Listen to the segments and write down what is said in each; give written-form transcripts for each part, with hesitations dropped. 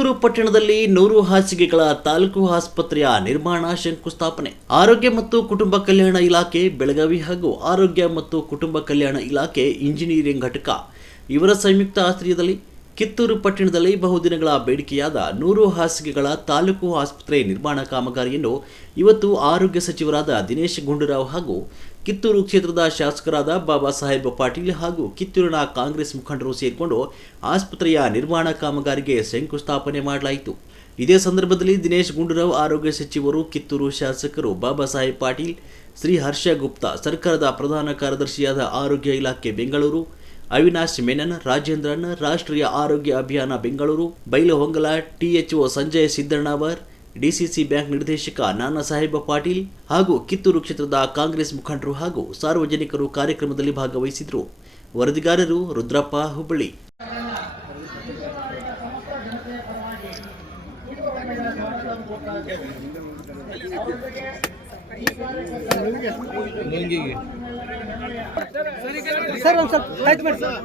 ಕಿತ್ತೂರು ಪಟ್ಟಣದಲ್ಲಿ 100 ಹಾಸಿಗೆಗಳ ತಾಲೂಕು ಆಸ್ಪತ್ರೆಯ ನಿರ್ಮಾಣ ಶಂಕುಸ್ಥಾಪನೆ. ಆರೋಗ್ಯ ಮತ್ತು ಕುಟುಂಬ ಕಲ್ಯಾಣ ಇಲಾಖೆ ಬೆಳಗಾವಿ ಹಾಗೂ ಆರೋಗ್ಯ ಮತ್ತು ಕುಟುಂಬ ಕಲ್ಯಾಣ ಇಲಾಖೆ ಇಂಜಿನಿಯರಿಂಗ್ ಘಟಕ ಇವರ ಸಂಯುಕ್ತ ಆಶ್ರಯದಲ್ಲಿ ಕಿತ್ತೂರು ಪಟ್ಟಣದಲ್ಲಿ ಬಹುದಿನಗಳ ಬೇಡಿಕೆಯಾದ 100 ಹಾಸಿಗೆಗಳ ತಾಲೂಕು ಆಸ್ಪತ್ರೆ ನಿರ್ಮಾಣ ಕಾಮಗಾರಿಯನ್ನು ಇವತ್ತು ಆರೋಗ್ಯ ಸಚಿವರಾದ ದಿನೇಶ್ ಗುಂಡೂರಾವ್ ಹಾಗೂ ಕಿತ್ತೂರು ಕ್ಷೇತ್ರದ ಶಾಸಕರಾದ ಬಾಬಾ ಸಾಹೇಬ್ ಪಾಟೀಲ್ ಹಾಗೂ ಕಿತ್ತೂರಿನ ಕಾಂಗ್ರೆಸ್ ಮುಖಂಡರು ಸೇರಿಕೊಂಡು ಆಸ್ಪತ್ರೆಯ ನಿರ್ಮಾಣ ಕಾಮಗಾರಿಗೆ ಶಂಕುಸ್ಥಾಪನೆ ಮಾಡಲಾಯಿತು. ಇದೇ ಸಂದರ್ಭದಲ್ಲಿ ದಿನೇಶ್ ಗುಂಡೂರಾವ್, ಆರೋಗ್ಯ ಸಚಿವರು, ಕಿತ್ತೂರು ಶಾಸಕರು ಬಾಬಾ ಸಾಹೇಬ್ ಪಾಟೀಲ್, ಶ್ರೀ ಹರ್ಷ ಗುಪ್ತಾ, ಸರ್ಕಾರದ ಪ್ರಧಾನ ಕಾರ್ಯದರ್ಶಿಯಾದ ಆರೋಗ್ಯ ಇಲಾಖೆ ಬೆಂಗಳೂರು ಅವಿನಾಶ್ ಮೆನನ್, ರಾಜೇಂದ್ರನ್, ರಾಷ್ಟ್ರೀಯ ಆರೋಗ್ಯ ಅಭಿಯಾನ Bengaluru Bailhongal, THO Sanjay Siddannavar, DCC bank ನಿರ್ದೇಶಕ ನಾನಾ ಸಾಹೇಬ್ ಪಾಟೀಲ್ ಹಾಗೂ ಕಿತ್ತೂರು ಕ್ಷೇತ್ರದ ಕಾಂಗ್ರೆಸ್ ಮುಖಂಡರು ಹಾಗೂ ಸಾರ್ವಜನಿಕರು ಕಾರ್ಯಕ್ರಮದಲ್ಲಿ ಭಾಗವಹಿಸಿದರು. ವರದಿಗಾರರು ರುದ್ರಪ್ಪ, ಹುಬ್ಬಳ್ಳಿ. ಸರ್ ಒಂದು ಸ್ವಲ್ಪ ಲೈಟ್ ಮಾಡಿ ಸರ್.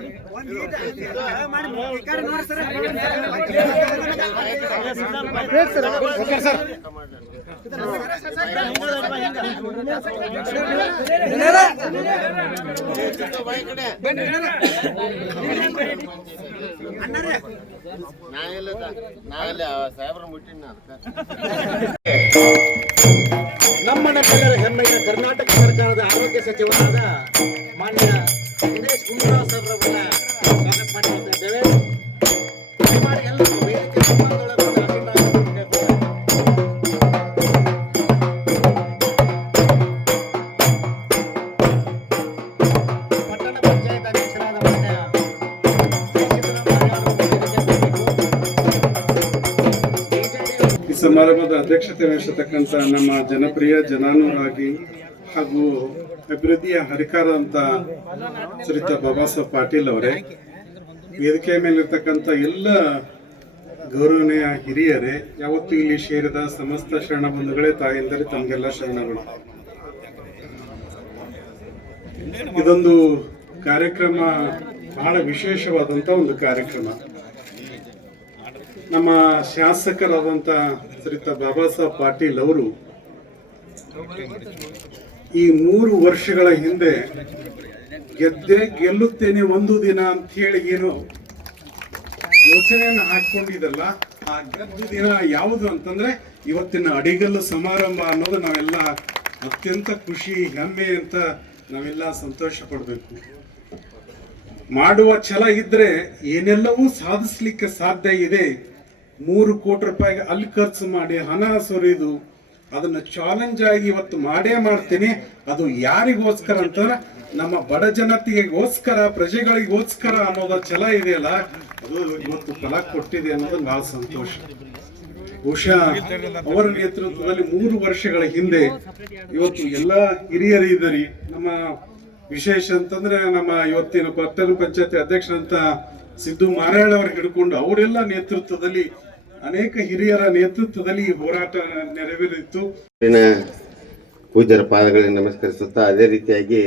ನಮ್ಮ ನಮ್ಮೆಲ್ಲರ ಹೆಮ್ಮೆಯ ಕರ್ನಾಟಕ ಸರ್ಕಾರದ ಆರೋಗ್ಯ ಸಚಿವರಾದ ಮಾನ್ಯ ದಿನೇಶ್ ಗುಂಡೂರಾವ್ ಸಾಹೇಬ್ರವರನ್ನ ಸ್ವಾಗತ ಮಾಡಿದ್ದೇವೆ. ದಯಮಾಡಿ ಎಲ್ಲರೂ ವೇದಿಕೆ ಮುಂಭಾಗದೊಳಗೆ ಪಟ್ಟಣ ಪಂಚಾಯತ್ ಅಧ್ಯಕ್ಷರಾದ ಮಾನ್ಯ ಈ ಸಮಾರಂಭದ ಅಧ್ಯಕ್ಷತೆ ವಹಿಸತಕ್ಕಂಥ ನಮ್ಮ ಜನಪ್ರಿಯ ಜನಾನುರಾಗಿ ಹಾಗೂ ಅಭಿವೃದ್ಧಿಯ ಹರಿಕಾರ ಅಂತ ಶ್ರೀಯುತ ಬಾಬಾ ಸಾಹೇಬ್ ಪಾಟೀಲ್ ಅವರೇ, ವೇದಿಕೆಯ ಮೇಲಿರ್ತಕ್ಕಂಥ ಎಲ್ಲ ಗೌರವನೀಯ ಹಿರಿಯರೇ, ಯಾವತ್ತೂ ಇಲ್ಲಿ ಸೇರಿದ ಸಮಸ್ತ ಶರಣ ಬಂಧುಗಳೇ, ತಾಯಂದರೆ ತಮಗೆಲ್ಲ ಶರಣಗಳು. ಇದೊಂದು ಕಾರ್ಯಕ್ರಮ ಬಹಳ ವಿಶೇಷವಾದಂಥ ಒಂದು ಕಾರ್ಯಕ್ರಮ. ನಮ್ಮ ಶಾಸಕರಾದಂಥ ಶ್ರೀಯುತ ಬಾಬಾ ಸಾಹೇಬ್ ಪಾಟೀಲ್ ಅವರು ಈ 3 ವರ್ಷಗಳ ಹಿಂದೆ ಗೆಲ್ಲುತ್ತೇನೆ ಒಂದು ದಿನ ಅಂತ ಹೇಳಿ ಏನು ಯೋಚನೆಯನ್ನು ಹಾಕೊಂಡಿದ್ದಲ್ಲ, ಆ ಗೆದ್ದ ದಿನ ಯಾವುದು ಅಂತಂದ್ರೆ ಇವತ್ತಿನ ಅಡಿಗಲ್ಲು ಸಮಾರಂಭ ಅನ್ನೋದು ನಾವೆಲ್ಲ ಅತ್ಯಂತ ಖುಷಿ, ಹೆಮ್ಮೆ ಅಂತ ನಾವೆಲ್ಲ ಸಂತೋಷ ಪಡಬೇಕು. ಮಾಡುವ ಛಲ ಇದ್ರೆ ಏನೆಲ್ಲವೂ ಸಾಧಿಸ್ಲಿಕ್ಕೆ ಸಾಧ್ಯ ಇದೆ. 3 ಕೋಟಿ ರೂಪಾಯಿಗೆ ಅಲ್ಲಿ ಖರ್ಚು ಮಾಡಿ ಹಣ ಸುರಿದು ಅದನ್ನ ಚಾಲೆಂಜ್ ಆಗಿ ಇವತ್ತು ಮಾಡೇ ಮಾಡ್ತೀನಿ. ಅದು ಯಾರಿಗೋಸ್ಕರ ಅಂತಂದ್ರೆ ನಮ್ಮ ಬಡ ಜನತೆಗೋಸ್ಕರ, ಪ್ರಜೆಗಳಿಗೋಸ್ಕರ ಅನ್ನೋದ ಛಲ ಇದೆಯಲ್ಲ, ಅದು ಇವತ್ತು ಫಲ ಕೊಟ್ಟಿದೆ ಅನ್ನೋದು ಬಹಳ ಸಂತೋಷ. ಬಹುಶಃ ಅವರ ನೇತೃತ್ವದಲ್ಲಿ 3 ವರ್ಷಗಳ ಹಿಂದೆ ಇವತ್ತು ಎಲ್ಲ ಹಿರಿಯರು ಇದ್ದರಿ. ನಮ್ಮ ವಿಶೇಷ ಅಂತಂದ್ರೆ ನಮ್ಮ ಇವತ್ತಿನ ಪಟ್ಟಣ ಪಂಚಾಯತಿ ಅಧ್ಯಕ್ಷರಂತ ಸಿದ್ದು ಮಾರಾಯಣ ಅವ್ರಿಗೆ ಹಿಡ್ಕೊಂಡು ಅವರೆಲ್ಲ ನೇತೃತ್ವದಲ್ಲಿ, ಅನೇಕ ಹಿರಿಯರ ನೇತೃತ್ವದಲ್ಲಿ ಈ ಹೋರಾಟ ನೆರವೇರಿತ್ತು. ಪೂಜ್ಯರ ಪಾದಗಳಿಗೆ ನಮಸ್ಕರಿಸುತ್ತಾ, ಅದೇ ರೀತಿಯಾಗಿ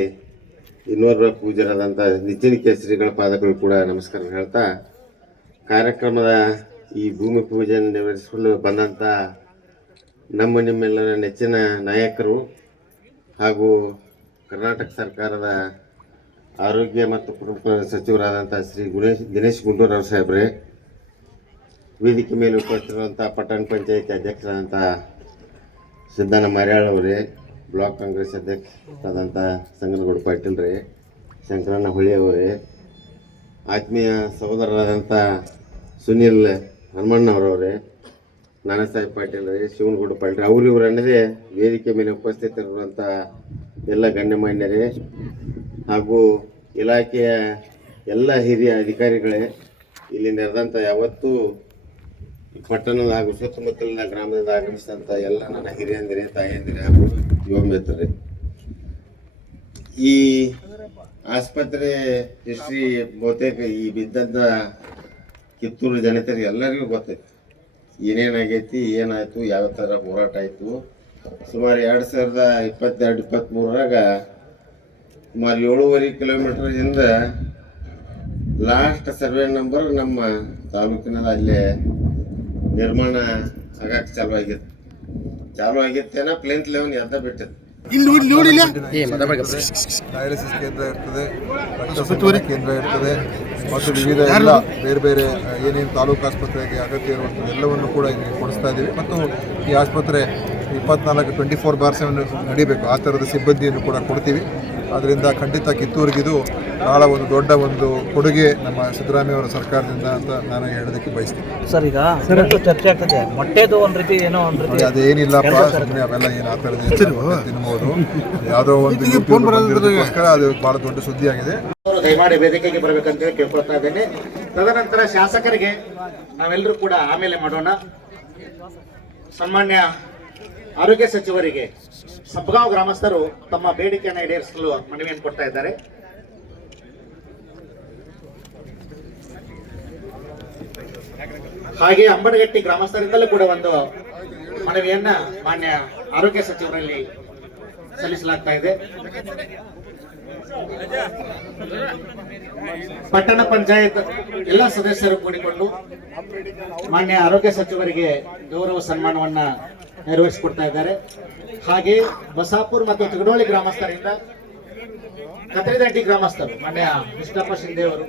ಇನ್ನೋರ್ವ ಪೂಜ್ಯರಾದಂಥ ನಿತ್ಯನ ಕೇಸರಿಗಳ ಪಾದಗಳು ಕೂಡ ನಮಸ್ಕಾರ ಹೇಳ್ತಾ, ಕಾರ್ಯಕ್ರಮದ ಈ ಭೂಮಿ ಪೂಜೆ ನೆರವೇರಿಸಿಕೊಂಡು ಬಂದಂಥ ನಿಮ್ಮೆಲ್ಲರ ನೆಚ್ಚಿನ ನಾಯಕರು ಹಾಗೂ ಕರ್ನಾಟಕ ಸರ್ಕಾರದ ಆರೋಗ್ಯ ಮತ್ತು ಕುಟುಂಬ ಸಚಿವರಾದಂಥ ಶ್ರೀ ದಿನೇಶ್ ಗುಂಡೂರಾವ್ ಸಾಹೇಬ್ರೆ, ವೇದಿಕೆ ಮೇಲೆ ಉಪಸ್ಥಿತಿರುವಂಥ ಪಟ್ಟಣ ಪಂಚಾಯತಿ ಅಧ್ಯಕ್ಷರಾದಂಥ ಸಿದ್ದಣ್ಣ ಮರ್ಯಾಳ್ ಅವರೇ, ಬ್ಲಾಕ್ ಕಾಂಗ್ರೆಸ್ ಅಧ್ಯಕ್ಷರಾದಂಥ ಸಂಗನಗೌಡ ಪಾಟೀಲ್ ರೇ, ಶಂಕರಣ್ಣ ಹೊಳಿ ಅವರೇ, ಆತ್ಮೀಯ ಸಹೋದರರಾದಂಥ ಸುನೀಲ್ ಹನುಮಣ್ಣವರವರೇ, ನಾನಾ ಸಾಹೇಬ್ ಪಾಟೀಲ್ ರೇ, ಶಿವನಗೌಡ ಪಾಟೀಲ್ ಇವರನ್ನದೇ ವೇದಿಕೆ ಮೇಲೆ ಉಪಸ್ಥಿತರಿರುವಂಥ ಎಲ್ಲ ಗಣ್ಯಮಾನ್ಯರೇ ಹಾಗೂ ಇಲಾಖೆಯ ಎಲ್ಲ ಹಿರಿಯ ಅಧಿಕಾರಿಗಳೇ, ಇಲ್ಲಿ ನೆರೆದಂಥ ಯಾವತ್ತೂ ಪಟ್ಟಣದ ಹಾಗೂ ಸುತ್ತಮುತ್ತಲಿನ ಗ್ರಾಮದಿಂದ ಆಗಮಿಸಿದಂಥ ಎಲ್ಲ ನನ್ನ ಹಿರಿಯಂದಿರೇ, ತಾಯಿಯಂದಿರೇ ಹಾಗೂ ಯುವ ಮಿತ್ರರೇ, ಈ ಆಸ್ಪತ್ರೆ ಹಿಸ್ಟ್ರಿ ಬಹುತೇಕ ಈ ಬಿದ್ದಂಥ ಕಿತ್ತೂರು ಜನತೆಗೆ ಎಲ್ಲರಿಗೂ ಗೊತ್ತೈತಿ. ಏನೇನಾಗೈತಿ, ಏನಾಯಿತು, ಯಾವ ಥರ ಹೋರಾಟ ಆಯಿತು. ಸುಮಾರು 2022-23 ಸುಮಾರು 7.5 ಕಿಲೋಮೀಟರ್ದಿಂದ ಲಾಸ್ಟ್ ಸರ್ವೆ ನಂಬರ್ ನಮ್ಮ ತಾಲೂಕಿನಲ್ಲಿ ಅಲ್ಲೇ ನಿರ್ಮಾಣ ಆಗಕ್ಕೆ ಚಾಲು ಆಗಿತ್ತೇನ ಪ್ಲೇನ್ ಲೆವೆನ್ ಎದ್ದ ಬಿಟ್ಟಿತ್ತು. ಡಯಾಲಿಸಿಸ್ ಕೇಂದ್ರ ಇರ್ತದೆ, ರಕ್ತ ಸಂಗ್ರಹಣೆ ಕೇಂದ್ರ ಇರ್ತದೆ ಮತ್ತು ವಿವಿಧ ಎಲ್ಲ ಬೇರೆ ಬೇರೆ ಏನೇನು ತಾಲೂಕು ಆಸ್ಪತ್ರೆಗೆ ಅಗತ್ಯ ಇರುವಂಥದ್ದು ಎಲ್ಲವನ್ನು ಕೂಡ ಇಲ್ಲಿ ಕೊಡಿಸ್ತಾ ಇದ್ದೀವಿ. ಮತ್ತು ಈ ಆಸ್ಪತ್ರೆ 24/7 ನಡಿಬೇಕು, ಆ ಥರದ ಸಿಬ್ಬಂದಿಯನ್ನು ಕೂಡ ಕೊಡ್ತೀವಿ. ಅದರಿಂದ ಖಂಡಿತ ಕಿತ್ತೂರಿಗಿದು ಭಾಳ ಒಂದು ದೊಡ್ಡ ಒಂದು ಕೊಡುಗೆ ನಮ್ಮ ಸಿದ್ದರಾಮಯ್ಯ ಅವರ ಸರ್ಕಾರದಿಂದ ಅಂತ ನಾನು ಹೇಳೋದಕ್ಕೆ ಬಯಸ್ತೀನಿ. ಸರ್ ಈಗ ಚರ್ಚೆ ಆಗ್ತದೆ ಮೊಟ್ಟೆದು ಒಂದು ರೀತಿ ಏನೋ ಒಂದು ರೀತಿ ಅದೇನಿಲ್ಲಪ್ಪ, ಸುಮ್ಮನೆ ಅವೆಲ್ಲ ಏನು ಆ ಥರದ್ದು ತಿನ್ಬೋದು. ಯಾವುದೋ ಒಂದು ಬಂದಿರೋದಕ್ಕೋಸ್ಕರ ಅದು ಭಾಳ ದೊಡ್ಡ ಸುದ್ದಿ ಆಗಿದೆ. ಅವರು ದಯಮಾಡಿ ವೇದಿಕೆಗೆ ಬರಬೇಕಂತ ಕೇಳ್ಕೊಳ್ತಾ ಇದ್ದೇನೆ. ತದನಂತರ ಶಾಸಕರಿಗೆ ನಾವೆಲ್ಲರೂ ಕೂಡ ಆಮೇಲೆ ಮಾಡೋಣ. ಸನ್ಮಾನ್ಯ ಆರೋಗ್ಯ ಸಚಿವರಿಗೆ ಸಬ್ಗಾಂವ್ ಗ್ರಾಮಸ್ಥರು ತಮ್ಮ ಬೇಡಿಕೆಯನ್ನು ಈಡೇರಿಸಲು ಮನವಿಯನ್ನು ಕೊಡ್ತಾ ಇದ್ದಾರೆ. ಹಾಗೆ ಅಂಬಡಗಟ್ಟಿ ಗ್ರಾಮಸ್ಥರಿಂದಲೂ ಕೂಡ ಒಂದು ಮನವಿಯನ್ನ ಮಾನ್ಯ ಆರೋಗ್ಯ ಸಚಿವರಲ್ಲಿ ಸಲ್ಲಿಸಲಾಗ್ತಾ ಇದೆ. ಪಟ್ಟಣ ಪಂಚಾಯತ್ ಎಲ್ಲ ಸದಸ್ಯರು ಕೂಡಿಕೊಂಡು ಮಾನ್ಯ ಆರೋಗ್ಯ ಸಚಿವರಿಗೆ ಗೌರವ ಸನ್ಮಾನವನ್ನ ನೆರವೇರಿಸಿಕೊಡ್ತಾ ಇದ್ದಾರೆ. ಹಾಗೆ ಬಸಾಪುರ್ ಮತ್ತು ತಿಗಡೋಳಿ ಗ್ರಾಮಸ್ಥರಿಂದ ಕತ್ತರಿದಂಡಿ ಗ್ರಾಮಸ್ಥರು ಮಾನ್ಯ ಕೃಷ್ಣಪ್ಪ ಶಿಂದೆ ಅವರು,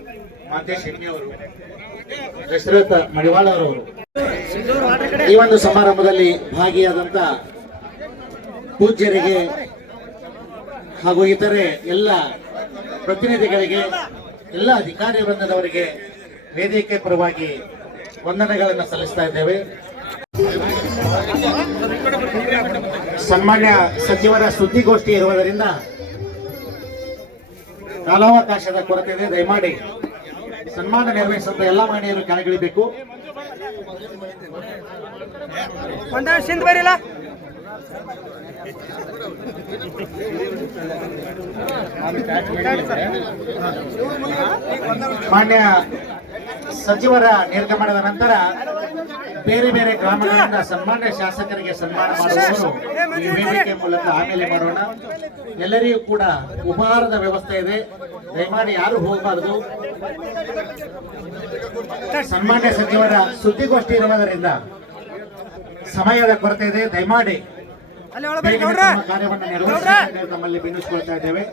ಮಾಂತೇಶ್ ಹೆಗ್ನೆ ಅವರು, ದಶರಥ ಮಡಿವಾಳ ಅವರು ಈ ಒಂದು ಸಮಾರಂಭದಲ್ಲಿ ಭಾಗಿಯಾದಂತ ಪೂಜ್ಯರಿಗೆ ಹಾಗೂ ಇತರೆ ಎಲ್ಲ ಪ್ರತಿನಿಧಿಗಳಿಗೆ, ಎಲ್ಲ ಅಧಿಕಾರಿ ವೃಂದದವರಿಗೆ ವೇದಿಕೆ ಪರವಾಗಿ ವಂದನೆಗಳನ್ನು ಸಲ್ಲಿಸ್ತಾ ಇದ್ದೇವೆ. ಸನ್ಮಾನ್ಯ ಸಚಿವರ ಸುದ್ದಿಗೋಷ್ಠಿ ಇರುವುದರಿಂದ ಕಾಲಾವಕಾಶದ ಕೊರತೆ ಇದೆ. ದಯಮಾಡಿ ಸನ್ಮಾನ ನೆರವೇರಿಸುವಂತ ಎಲ್ಲ ಮಹಿಳೆಯರು ಕೆಳಗಿಳಿಬೇಕು. ಮಾನ್ಯ ಸಚಿವರ ನಿರ್ಗಮನದ ನಂತರ ಬೇರೆ ಬೇರೆ ಗ್ರಾಮಗಳಿಂದ ಸನ್ಮಾನ್ಯ ಶಾಸಕರಿಗೆ ಸನ್ಮಾನ ಮಾಡುವವರು ಈ ವೇದಿಕೆ ಮೂಲಕ ಆಮೇಲೆ ಮಾಡೋಣ. ಎಲ್ಲರಿಗೂ ಕೂಡ ಉಪಹಾರದ ವ್ಯವಸ್ಥೆ ಇದೆ, ದಯಮಾಡಿ ಯಾರು ಹೋಗಬಾರದು. ಸನ್ಮಾನ್ಯ ಸಚಿವರ ಸುದ್ದಿಗೋಷ್ಠಿ ಇರುವುದರಿಂದ ಸಮಯದ ಕೊರತೆ ಇದೆ, ದಯಮಾಡಿ ಕಾರ್ಯವನ್ನು ನಿರ್ವಹಿಸಿ ತಮ್ಮಲ್ಲಿ ವಿನಂತಿಸಿಕೊಳ್ತಾ ಇದ್ದೇವೆ.